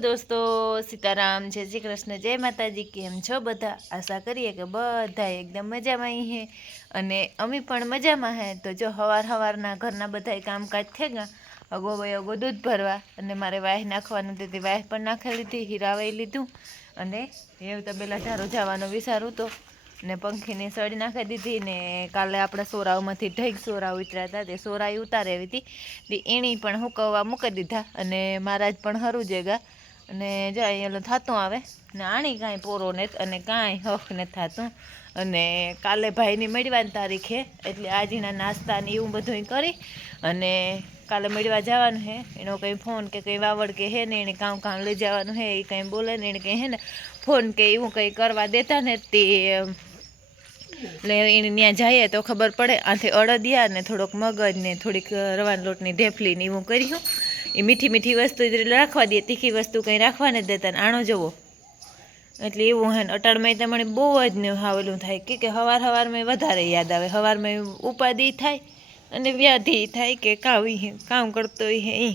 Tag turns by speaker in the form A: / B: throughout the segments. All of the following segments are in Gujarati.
A: દોસ્તો, સીતારામ, જય શ્રી કૃષ્ણ, જય માતાજી, કેમ છો બધા? આશા કરીએ કે બધા એકદમ મજામાં અહીં હે. અને અમે પણ મજામાં હે. તો જો હવાર હવારના ઘરના બધા કામકાજ થઈ ગયા. અગો ભાઈ અગો દૂધ ભરવા. અને મારે વાહ નાખવાનું તેથી વાહ પણ નાખી લીધી, હીરાવાઈ લીધું. અને એવું તો પહેલાં ધારો જવાનું વિચારું તો ને પંખીને સળી નાખી દીધી ને કાલે આપણે સોરાઓમાંથી ઢેક સોરા ઉતર્યા હતા. તે સોરાઈ ઉતારે એવી હતી. તે એણી પણ હુકવવા મૂકી દીધા. અને મહારાજ પણ હરું જેગા અને જો અહીંયા થતું આવે, ને આણી કાંઈ પોરો ને અને કાંઈ હક ને થતું અને કાલે ભાઈની મળવાની તારીખે, એટલે આજના નાસ્તા ને એવું બધું કરી, અને કાલે મળવા જવાનું હે. એનો કંઈ ફોન કે કંઈ વાવડ કે હે ને, એને કામ કામ લઈ જવાનું હે, એ કંઈ બોલે ને, એને કંઈ હે ને, ફોન કે એવું કંઈ કરવા દેતા ને, તે એટલે એને ત્યાં જઈએ તો ખબર પડે. આથી અડદિયા ને થોડોક મગજ ને થોડીક રવાના લોટની ઢેફલી ને એવું કર્યું. એ મીઠી મીઠી વસ્તુ રાખવા દે, તીખી વસ્તુ કંઈ રાખવા નથી દેતા આણો જવો એટલે એવું હે ને અટાળમાં તમને બહુ જ ને હાવેલું થાય. કે કે હવાર હવારમાં વધારે યાદ આવે. હવારમાં ઉપાધિ થાય અને વ્યાધિ થાય કે કાવી કામ કરતો હે એ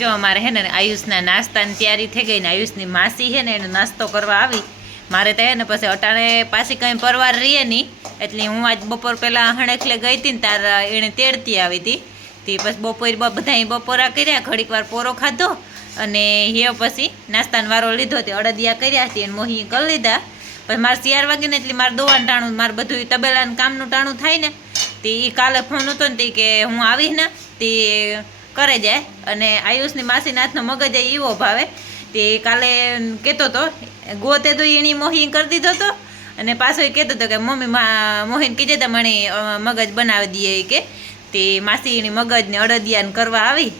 A: જો અમારે હે ને, આયુષના નાસ્તાની તૈયારી થઈ ગઈ ને, આયુષની માસી હે ને, એનો નાસ્તો કરવા આવી. મારે તો ને, પછી અટાણે પાછી કંઈ પરવાર રહીએ નહીં. એટલે હું આજ બપોર પહેલાં હણેખલે ગઈ હતી ને, તાર એણે તેડતી આવી હતી. તે પછી બપોર બધા બપોરા કર્યા, ઘડીક વાર પોરો ખાધો અને હે પછી નાસ્તાનો વારો લીધો તે અડદિયા કર્યા અને મોહી કરી લીધા. પછી મારે ચાર વાગે ને એટલે મારે દોવાનું ટાણું, મારે બધું તબેલાનું કામનું ટાણું થાય ને, તે એ કાલે ફોન હતો ને તે કે હું આવીશ ને, તે કરે જાય. અને આયુષની માસીનાથનો મગજ એવો ભાવે. તે કાલે કહેતો હતો ગોતે તો એની મોહી કરી દીધો હતો અને પાછો એ કહેતો હતો કે, મમ્મી મોહીને કીધે તો મને મગજ બનાવી દઈએ કે. તે માસીની મગજને અડદિયાને કરવા આવી?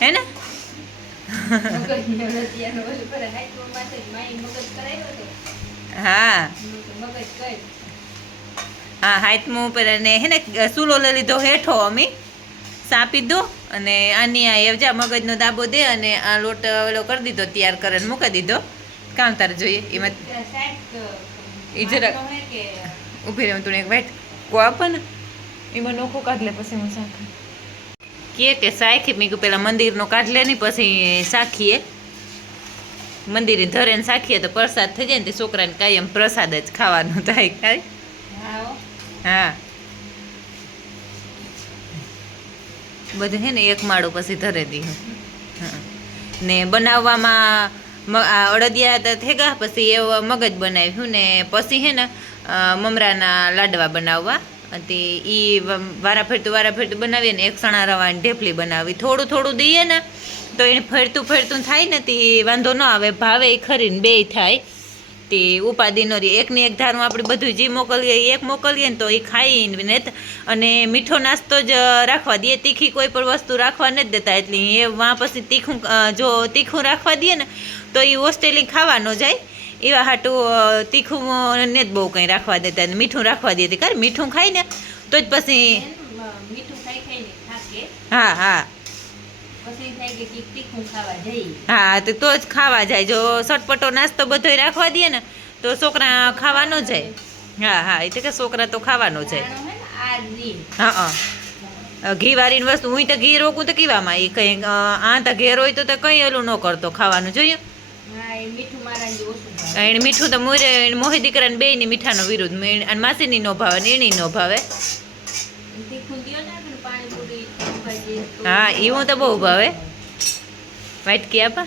A: હે ને? હા. હા હાથમાં ઉપર અને હે ને સૂલો લઈ લીધો હેઠો અમે. સાપી દો અને આની આ એવજા મગજનો દાબો દે અને આ લોટ ઓલો કરી દીધો તૈયાર કરીને મૂકી દીધો. કામ તારે જોઈએ એમાં ઈ જરાક ઊભી રહ્યું તું એક વાઈટ કો આપો ને. એમાં નોખો કાઢ લે પછી હું શાખા કે કે સાખી મેં પેલા મંદિરનો કાઢ લે ને પછી સાખીએ મંદિરે ધરે ને સાખીએ તો પ્રસાદ થઈ જાય ને તે છોકરાને કાયમ પ્રસાદ જ ખાવાનો થાય ખાય હા બધું હે ને એક માળો પછી ધરે દી હા. ને બનાવવામાં અડદિયા તો થેગા પછી એ મગજ બનાવ્યું ને પછી હે ને મમરાના લાડવા બનાવવા. તે એ વારા ફેરતું વારા ફેરતું બનાવીએ ને એક સણા રવાની ઢેપલી બનાવી. થોડું થોડું દઈએ ને તો એને ફરતું ફેરતું થાય ને તે વાંધો ન આવે, ભાવે ય ખરીને બેય થાય. તે ઉપાદીનો રહે એકની એક ધારું આપણે બધું જે મોકલીએ એ એક મોકલીએ ને તો એ ખાઈને અને મીઠો નાસ્તો જ રાખવા દઈએ. તીખી કોઈ પણ વસ્તુ રાખવા નથી દેતા, એટલે એ વાં પછી તીખું જો તીખું રાખવા દઈએ ને તો એ હોસ્ટેલી ખાવા ન જાય. એવા હાટું તીખું ને જ બહુ કંઈ રાખવા દેતા મીઠું રાખવા દેતી. કર મીઠું ખાય ને તો જ પછી
B: મીઠું ખાઈ ખાઈને
A: હા હા. હા તો તો જ ખાવા જાય. જો સટપટો નાસ્તો બધોય રાખવા દઈએ ને તો છોકરા ખાવાનો જાય. હા હા એટલે કે છોકરા તો ખાવાનો જાય.
B: હે
A: ઘી વાળીની વસ્તુ. હું તો ઘી રોકું તો કેવામાં? એ કંઈ આ તો ઘેર હોય તો તો કંઈ ઓલું ન કરતો ખાવાનું. જોઈએ
B: મીઠું.
A: એને મીઠું તો મોરે મોહી દીકરાને બેયની મીઠાનો વિરોધ મેં- અને માસીની નો ભાવે ને એની નો ભાવે
B: હા એ ને
A: હા, તો બહુ ભાવે. વાટકી આપા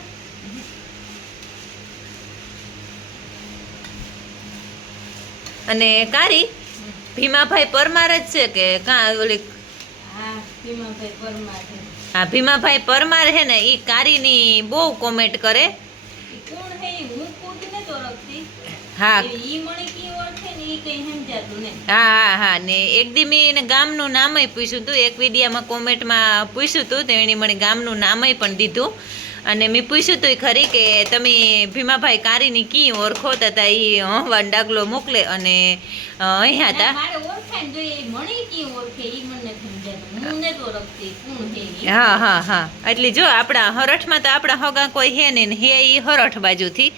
A: અને કારી ભીમાભાઈ પરમાર જ છે કે કા ઓલી
B: હા ભીમાભાઈ પરમાર છે.
A: હા ભીમાભાઈ પરમાર છે ને એ કારીની બહુ કોમેન્ટ કરે
B: ઈ કોણ હે ઈ હું ખુદ નથી ઓળખતી
A: હા. હા હા હા ને એક દી મેં એને ગામનું નામય પૂછ્યું હતું એક વિડીયામાં કોમેન્ટમાં પૂછ્યું હતું તો એણે મને ગામનું નામય પણ દીધું. અને મેં પૂછ્યું હતું ખરી કે તમે ભીમાભાઈ કારીની કી ઓળખો હતા એ હવા ડાગલો મોકલે અને અહીંયા હતા
B: હું હે.
A: હા એટલે જો આપણા હરઠમાં તો આપણા હગા કોઈ હે ને હે એ હરઠ બાજુથી.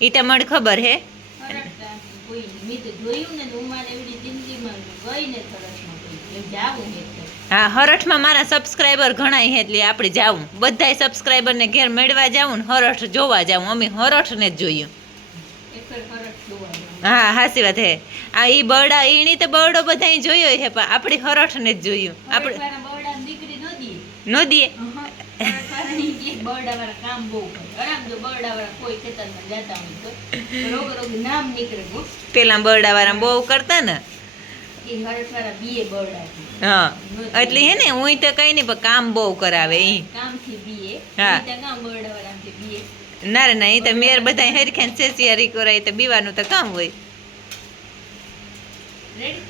A: એ તો મને ખબર હે
B: હરખતા કોઈ નહીં. મેં તો જોયું ને તો હું
A: હરઠમાં મારા સબસ્ક્રાઈબર ઘણા હે એટલે આપણે જાવું. બધાય સબસ્ક્રાઈબરને ઘેર મેળવા જાવું ને હરઠ જોવા જાવું. અમે હરઠને જ જોયું. હા હાસી વાત હે. આ ઈ બરડા ઈણી તો બરડો બધાય જોયો હે પણ આપણી હરઠને જ જોયું. આપણે
B: ન દીએ.
A: નો
B: બરડા કામ બહુ કરે. આરામ જો બરડાવાળા કોઈ ખેતરમાં જાતા હોય તો રોગ રોગ નામ નીકળે હો.
A: પેલા બરડાવાળા બહુ કરતા ને. હા એટલે હે ને હું તો કઈ નહીં પણ કામ બહુ કરાવે ઈ હા. ના રે ના એ તો મેર બધા હરખાન સેસિયારી કરાય તો બીવાનું તો કામ હોય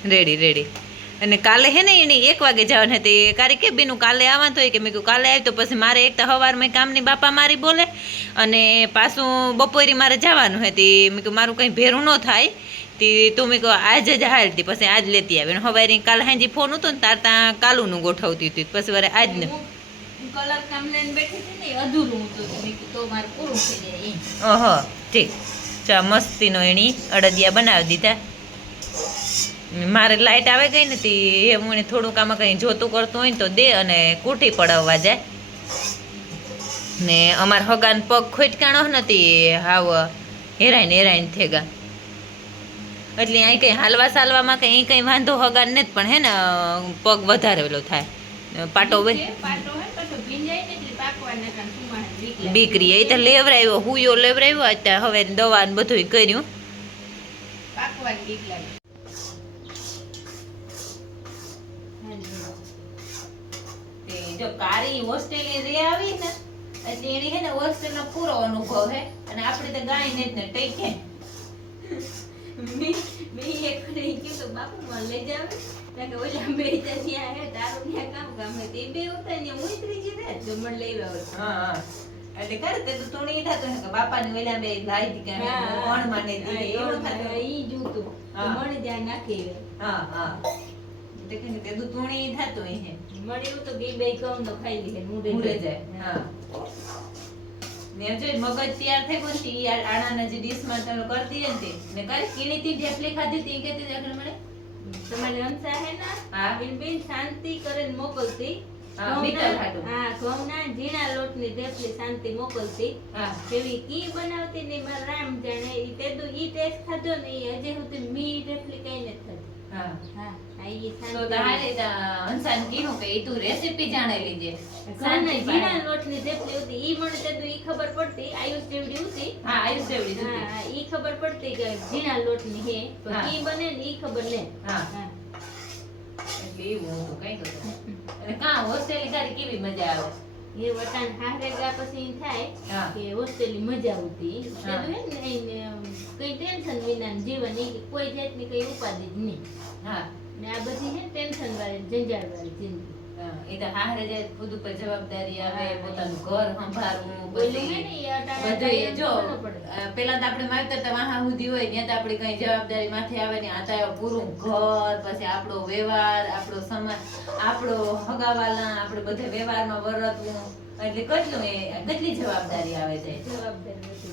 A: રેડી રેડી અને કાલે હે ને એને એક વાગે જવાનું હતી. કારે કે બેનું કાલે આવવાનું હોય કે મેં કહ્યું કાલે આવી તો પછી મારે એક તો સવારમાં કામની બાપા મારી બોલે અને પાછું બપોરે મારે જવાનું હતી. મેં કહ્યું મારું કંઈ ભેરું ન થાય. તે તું મેં કહું આજે જ હાલતી પછી આજ લેતી આવી. હવે કાલે હાજી ફોન હતો ને તાર ત્યાં કાલુનું ગોઠવતી હતી. પછી વારે આજ ને.
B: હું- હું કલર કામ લઈને બેઠી હતી ને અધૂરું હતું. તો મેં મારે પૂરું થઈ જાય
A: ઓહો ઠીક. ચા મસ્તીનો એની અડદિયા બનાવી દીધા. મારે લાઈટ આવે ગઈ નથી એ હું થોડુંક આમાં કંઈ જોતું કરતું હોય ને તો દે અને કુઠી પડાવવા જાય ને અમાર હગાન પગ ખોટકાણો નથી હાવ હેરાઈને હેરાઈને થેગા એટલે અહીં કંઈ હાલવા સાલવામાં કંઈ કંઈ વાંધો હગાન નથી પણ હે ને પગ વધારેલો થાય પાટો. બીકરી એ તો લેવરાવ્યો હુયો લેવરાવ્યો અત્યારે હવે દવા ને બધું કર્યું
B: પાકવાની બીક લાગે.
A: જો કારી હોસ્ટેલે રે આવી ને એટલે એની હે ને હોસ્ટેલનો પૂરો અનુભવ હે અને આપણે તો ગાય ને જ ને ટેકે.
B: મી મી એક દી કીધું, બાપુ મને લઈ જાવે ને? કે ઓલા બે ત્યાં હે, તારું ત્યાં કામ કામ તે બે ઉતા ને હું ત્રીજી ગઈ ને, તો મને લઈ આવ્યો.
A: હા હા. એટલે કરે તે તો તુણી થતું હે કે બાપાની વેલા બે લાઈ દી કે કોણ માને દી એવું થતું
B: ઈ
A: જૂતું
B: મને જ્યાં નાખી
A: હા હા. તે કે તે તો તુણી થતું હે.
B: એવું તો બી બે ઘઉં તો ખાઈ લીધે મૂંઢે
A: જાય હા. ને જો મગજ તૈયાર થઈ ગયું તી આ આણાના જે ડીશમાં તમે કરતી હે ને તે. ને કરી કીની તી ઢેપલી ખાધી તી કે તે આગળ મળે
B: તમારે હંસા હે. ને
A: હા.
B: બિન બિન શાંતિ કરીને મોકલતી શાંતિ મોકલતી.
A: હા.
B: એવી કી બનાવતી ને મારા રામ જાણે ઈ તેદુ ઈ ટેસ્ટ ખાધો ને ઈ હજે સુધી મી ઢેફલી કઈ નથી આ ઈ
A: તો તારે હંસાન કીધું કે ઈ તું રેસીપી જાણે લીજે
B: લોટની હતી ઈ મને તેદુ ઈ ખબર પડતી આયુષ જેવડી હતી.
A: હા આયુષ જેવડી
B: હા
A: હતી.
B: હા, ઈ ખબર પડતી કે ઝીણા લોટની હે. તો ઈ બને ને ઈ ખબર ને
A: હા. એટલે એવું હતું કઈ તો અને કા હોસ્ટેલ કેવી મજા આવે?
B: એ વટાણ હારે ગયા પછી થાય કે હોસ્ટેલની મજા આવતી. કઈ ટેન્શન વિના જીવન કોઈ જાતની કઈ ઉપાધિ જ નહીં.
A: હા.
B: ને આ બધી છે ટેન્શન વાળી જંજાળ વાળી જિંદગી.
A: એ તો હારે જાય ખુદ ઉપર જવાબદારી આવે પોતાનું ઘર સંભાળવું
B: બોલ્યું હે
A: પછી
B: ને એ અટાણે
A: બધું જો
B: કરવું પડે.
A: અ, પેલા તો આપણે માવતર તો વાહા સુધી હોય ત્યાં તો આપણી કઈ જવાબદારી માથે આવે ને આ તો પૂરું ઘર પછી આપણો વ્યવહાર આપણો સમાજ આપણો હગાવાલા આપણે બધા વ્યવહારમાં વર્તવું એટલે કેટલું એ કેટલી જવાબદારી આવે છે.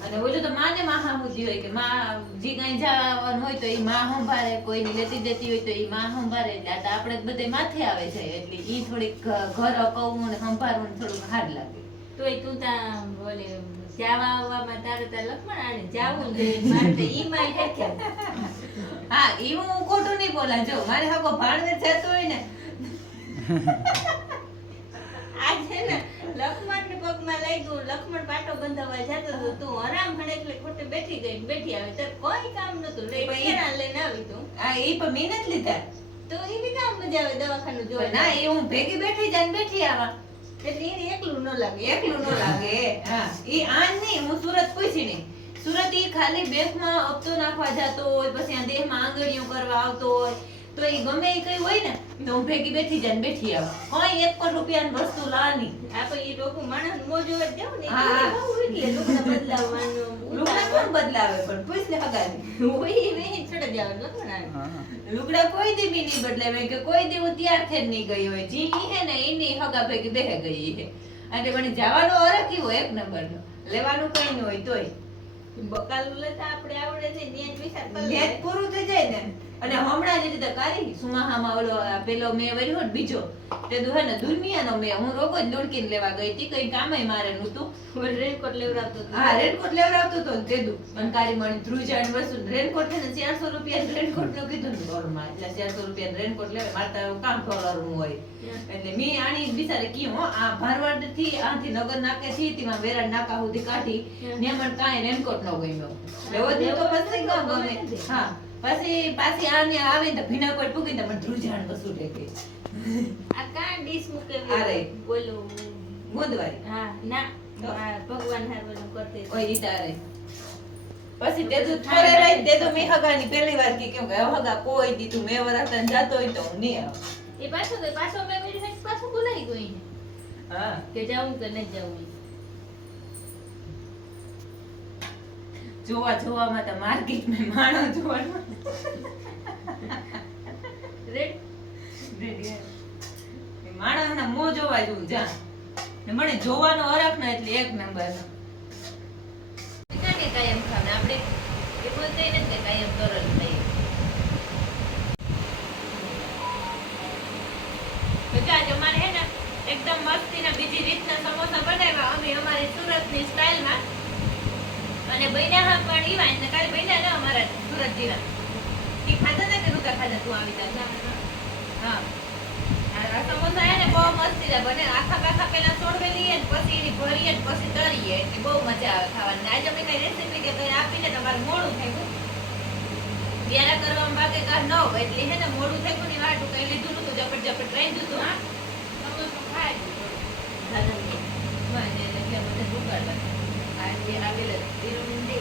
A: અને ઓલું તો માને માં સામુજી હોય કે માં જે કઈ જવાનું હોય તો એ માં સંભાળે કોઈની લેતી દેતી હોય તો એ માં સંભાળે. એટલે આ તો આપણે બધે માથે આવે છે. એટલે એ થોડીક ઘર અપાવવું ને સંભાળવું થોડુંક હાર લાગે.
B: તોય તું ત્યાં બોલે જાવા આવવામાં તારે ત્યાં લખમણ આને? જાવું મારે ઈ માં.
A: હા ઈ હું ખોટું નહીં બોલા. જો મારે હકો ભાણવે જતો હોય ને.
B: આ છે ને લખમણ ને લઈ ગયું લખમણ પાટો બંધાવવા જતો હતો તું હરામ હણે એટલે ખોટે બેઠી ગઈ બેઠી આવે. તાર કોઈ કામ નતું લઈ
A: પણ
B: લઈને આવી તું.
A: આ એ પણ મહેનત લીધા.
B: તો એ બી કામ મજા આવે દવાખાનું જોવા.
A: ના એ હું ભેગી બેઠી જાય બેઠી આવા.
B: એટલે એને એકલું ન લાગે.
A: એકલું ન લાગે. હા એ આન નહીં હું સુરત પૂછી નહીં. સુરત ઈ ખાલી બેંકમાં હપ્તો નાખવા જતો હોય પછી આ દેહમાં આંગળીઓ કરવા આવતો હોય. તો એ ગમે એ કઈ હોય ને તો હું ભેગી બેઠી જાય બેઠી આવા. કોઈ એક પણ રૂપિયાની વસ્તુ લાવવાની
B: તો એ લોકો માણસ મોજ હોય જાવ ને
A: હા,
B: એટલે લોકો બદલાવવાનું
A: લુગડા કોણ બદલાવે પણ? પૂછ લે હગાની
B: હોય એ વેહી ચડે જાવ લખમણ
A: લુગડા કોઈ દી બી નહીં બદલાવે કે કોઈ દી હું ત્યાર થઈને નહીં ગઈ હોય. જી ઈ હે ને એની હગા ભેગી બેહે ગઈ હે. અને મને જવાનો અરકી હોય એક નંબરનો. લેવાનું કઈ ન હોય તોય.
B: બકાલું લેતા આપણે આવડે છે
A: નેટ પૂરું થઈ જાય ને. અને હમણાં જ રીતે કારી સુમાહામાં ઓલો પેલો મેં વર્યો ને બીજો તે દુહે ને દુનિયાનો મેં હું રોગો જ દુડકીને લેવા ગઈ હતી કઈ કામે મારે નહોતું.
B: રેનકોટ લેવડાવતો
A: હા રેનકોટ લેવડાવતો હતો તે દુ. અને કારી મણી ધ્રુજાણ વસ્તુ રેનકોટ છે ને ચારસો રૂપિયા રેનકોટનું કીધું ને ઘરમાં એટલે ચારસો રૂપિયા રેનકોટ લેવા મારે તો કામ કરવાનું હોય. એટલે મેં આની બિચારે કીધું આ ભારવાડથી આથી નગર નાકે થી તેમાં વેરાડ નાકા સુધી કાઢી ને મને કાંઈ રેનકોટ ન ગમ્યો. એવો તો નહોતો ગમે. હા. પછી પાછી આને આવે તો ભીના કોઈ પૂકી ને ધ્રુજાણ કશું વસ્તુ ગઈ
B: આ કાં ડીશ
A: મૂકે
B: અરે
A: બોલો
B: ઓલું
A: મોદવારી
B: હા ના ભગવાન હાર બધું કરતી
A: ઓય ઈ તારે પછી તે તો થોડે રહી તે તો મેં હગાની પહેલી વાર કે કેમ કે હગા કોઈ દીધું મેં વરાતન જાતો હોય તો હું નહીં આવું.
B: એ પાછો પાછો મેં પાછું બોલાઈ ગઈ
A: હા.
B: કે જાવું કે ન જાવું
A: જોવા જોવામાં તો માર્કેટ મે માણો જોવાનું.
B: રેડ
A: માણસના મો જોવા જેવું જા. ને મને જોવાનો હરખ ને એટલે એક નંબર
B: નો કાયમ ખાવ ને આપણે એવું બોલતે ને કાયમ તરલ થઈ
A: આજે અમારે હે ને, એકદમ મસ્તીના, બીજી રીતના સમોસા બનાવ્યા. અમે અમારી સુરતની સ્ટાઇલમાં અને બન્યા હા પણ ઈ વાંચ ને કાલે બન્યા ને અમારા સુરત જીરા. ઈ ખાધા ને કે નહોતા ખાધા તું આવી જા. હા. સમોસા હે ને બહુ મસ્તીના બને. આખા પાખા પેલા તોડવેલી લઈએ ને પછી એની ભરીએ ને પછી તળીએ. એટલે બહુ મજા આવે ખાવાની. આજે અમે કઈ રેસીપી કે કઈ આપીને તમારું મોડું થઈ ગયું વ્યારા કરવામાં બાકી કા ન હોય. એટલે હે ને મોડું થઈ ગયું ને વાટું કઈ લીધું નતું જપટ જપટ રહી દીધું હા.
B: સમોસો ખાય
A: દાદા મને એટલે મને ભૂખ આ જે આવેલા તીરું દે